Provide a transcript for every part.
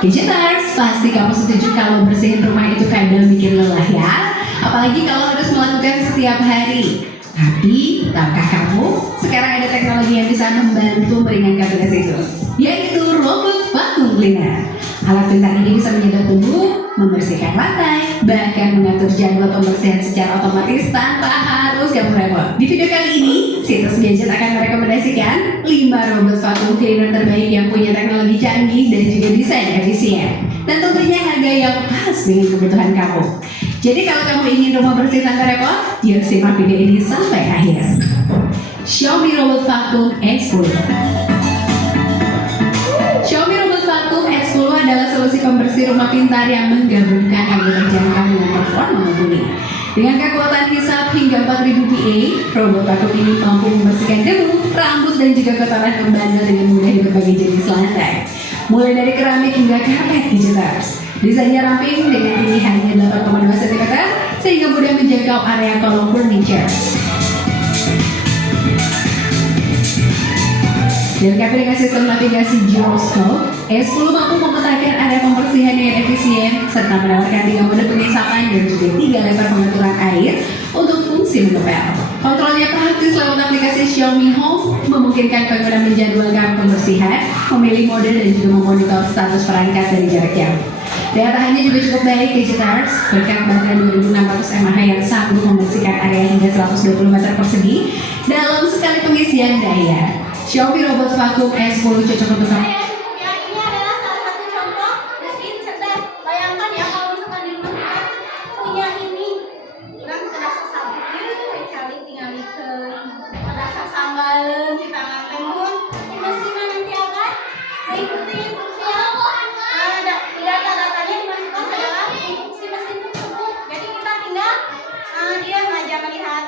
Gadgeters, pasti kamu setuju kalau bersihin rumah itu kadang bikin lelah ya? Apalagi kalau harus melakukan setiap hari. Tapi, tahukah kamu, sekarang ada teknologi yang bisa membantu meringankan tugas itu, yaitu robot vacuum cleaner. Alat pintar ini bisa menyedot debu, membersihkan lantai, bahkan mengatur jadwal pembersihan secara otomatis tanpa harus kamu repot. Di video kali ini, situs Gadget akan merekomendasikan 5 robot vacuum cleaner terbaik yang punya teknologi canggih dan juga desain efisien. Dan tentunya harga yang pas dengan kebutuhan kamu. Jadi kalau kamu ingin rumah bersih tanpa repot, yuk simak video ini sampai akhir. Xiaomi Robot Vacuum X10. Xiaomi Robot Vacuum X10 adalah solusi pembersih rumah pintar yang menggabungkan harga terjangkau dengan performa mumpuni. Dengan kekuatan hisap hingga 4000 PA, robot vacuum ini mampu membersihkan debu, rambut, dan juga kotoran membandel dengan mudah di berbagai jenis lantai. Mulai dari keramik hingga karpet Gadgeters. Desainnya ramping dengan tinggi hanya 8,2 cm sehingga mudah menjangkau area kolong furniture. Dilengkapi dengan sistem navigasi gyroscope, S10 mampu memetakan area pembersihan dengan efisien serta menawarkan 3 mode pengisapan dan juga 3 lebar pengaturan air untuk fungsi mengepel. Kontrolnya praktis lewat aplikasi Xiaomi Home, memungkinkan pengguna menjadwalkan pembersihan, memilih mode dan juga memonitor status perangkat dari jarak jauh. Daya tahannya juga cukup baik Gadgeters, berkat baterai 2600 mAh yang sanggup membersihkan area hingga 120 meter persegi dalam sekali pengisian daya. Xiaomi Robot Vacuum S10 cocok untuk kamu. Ini adalah salah satu contoh mesin cerdas. Bayangkan ya kalau misalkan di rumah kita punya ini, orang kita rasa sabun, cari tinggal ke rasa sambal kita ngantemun. Di mesin nanti akan mengikuti fungsi yang ada data-datanya dimasukkan ke dalam fungsi mesin tersebut. Jadi kita tinggal dia saja melihat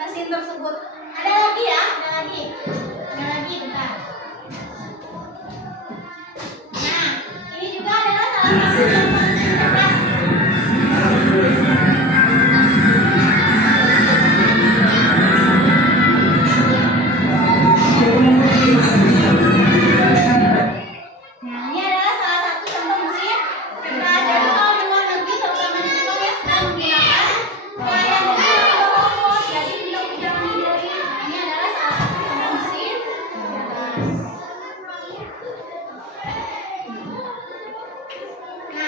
mesin tersebut. Ada lagi ya, ada lagi bentar. Nah, ini juga adalah salah satu contoh mesin cerdas. Nah, ini adalah salah satu contoh mesin cerdas. Jadi kalau di luar negeri, terutama di Jepang ya, sedang menggunakan pelayan dengan robot. Jadi beliau tidak menghindari. Nah, ini adalah salah satu contoh mesin cerdas. Nah,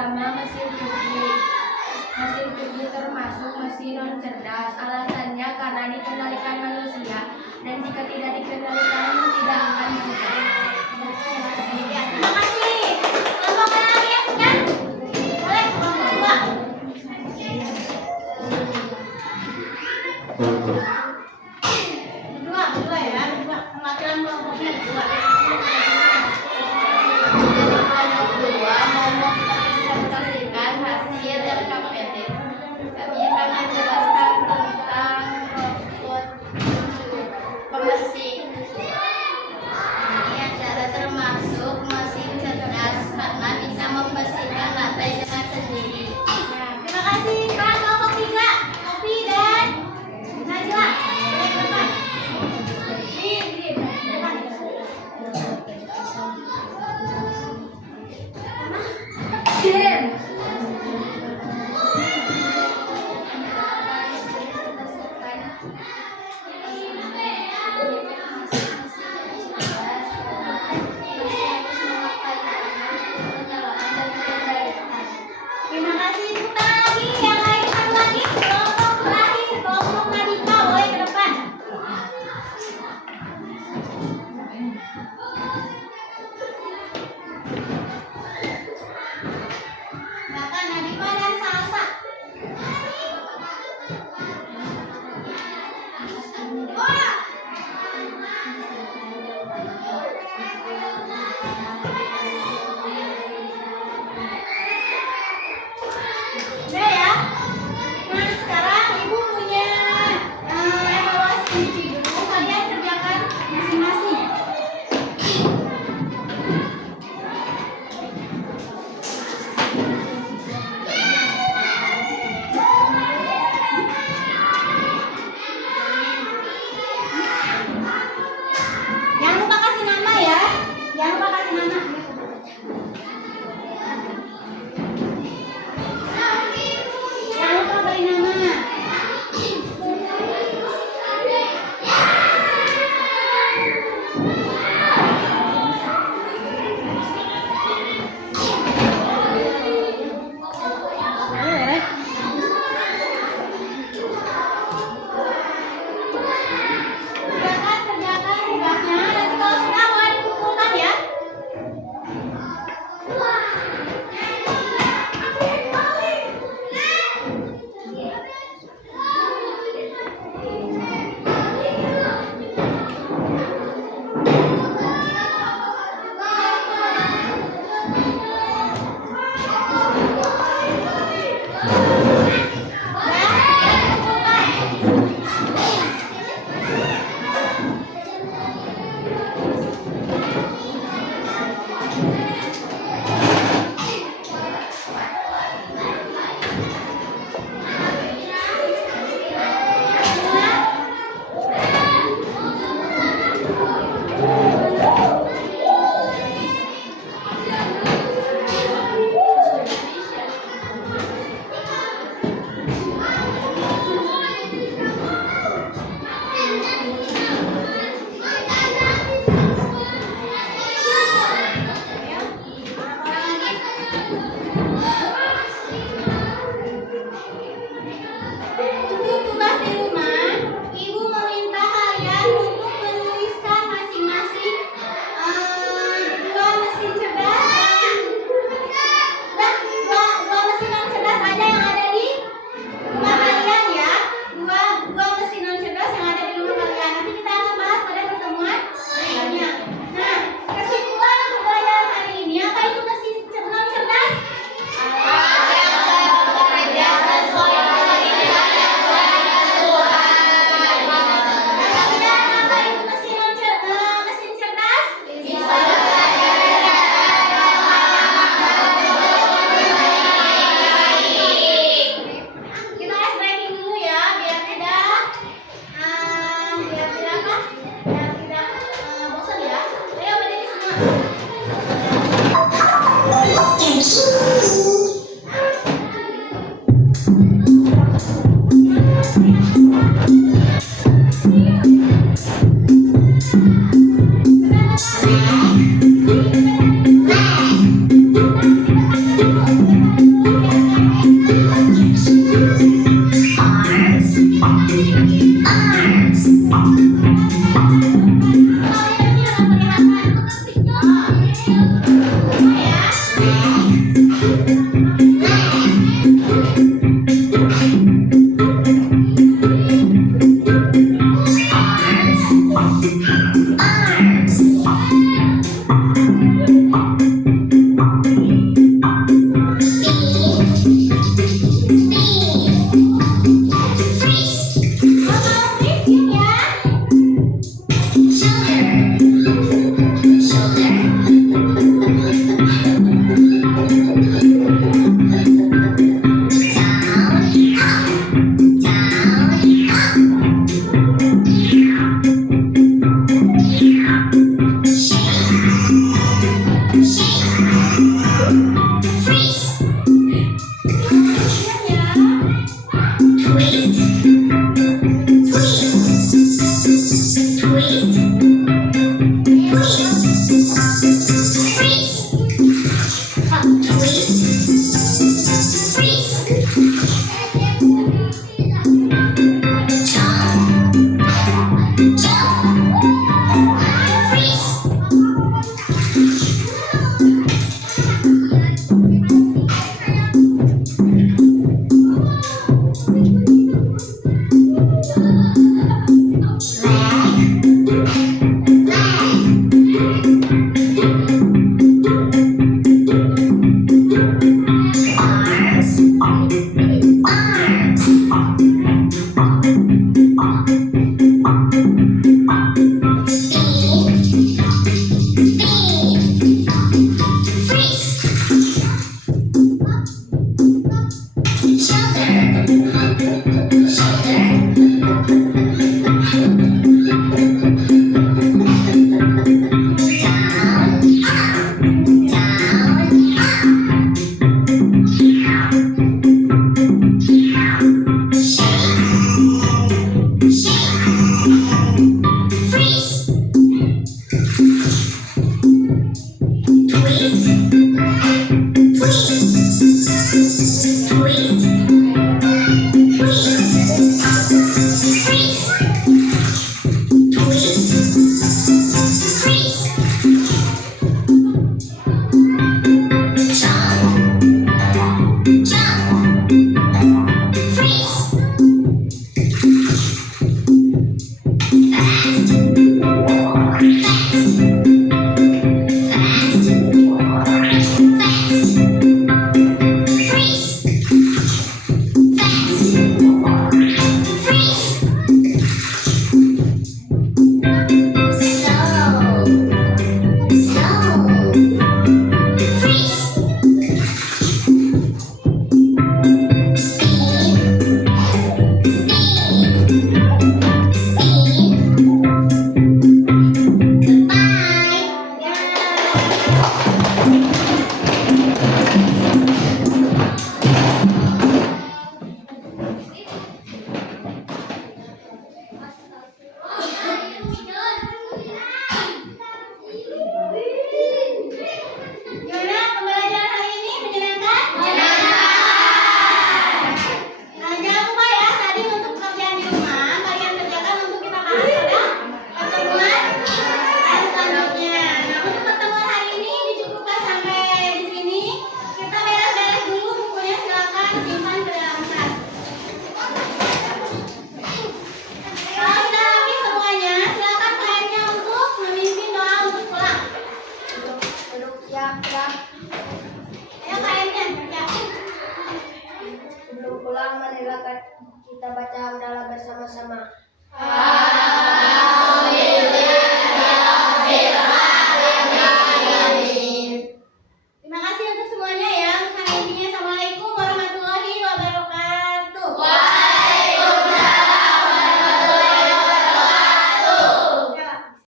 pertama mesin cuci. Mesin cuci termasuk mesin non cerdas. Alasannya karena dikendalikan manusia dan jika tidak dikendalikan tidak akan bisa. Terima kasih. Kelompok lagi ya sudah. Boleh kelompok dua. Berdua ya, berdua. Perwakilan kelompoknya berdua. Kedua mau mempresentasikan hasil LKPD. Kami akan menjelaskan tentang robot pembersih. Ini adalah termasuk mesin cerdas karena bisa membersihkan lantai dengan sendiri. Nah, terima kasih. Sekarang kelompok 3, Opi dan Najwa. Boleh ke depan. Di depan. Kirim. Terima kasih. Tepuk tangan lagi. Yang lain satu lagi. Kelompok terakhir, kelompok Nadita. Boleh ke depan. Silakan Nadita dan Salsa. Udah ya. Nah, sekarang Ibu punya evaluasi dulu. Kalian kerjakan masing-masing. Jangan lupa kasih nama ya. Jangan lupa kasih nama. Jangan lupa beri nama. Silakan kerjakan tugasnya. Nanti kalau sudah boleh dikumpulkan ya. Untuk tugas di rumah, Ibu meminta kalian untuk menuliskan masing-masing dua mesin cerdas dan dua mesin non cerdas aja yang ada di rumah kalian ya. Dua mesin non cerdas yang ada di rumah kalian. Nanti kita akan bahas pada pertemuan berikutnya. Nah, kesimpulan pembelajaran hari ini, apa itu mesin non cerdas? Mesin cerdas? Kita stretching dulu ya, biar tidak apa? Biar tidak bosan ya. Ayo berdiri semua.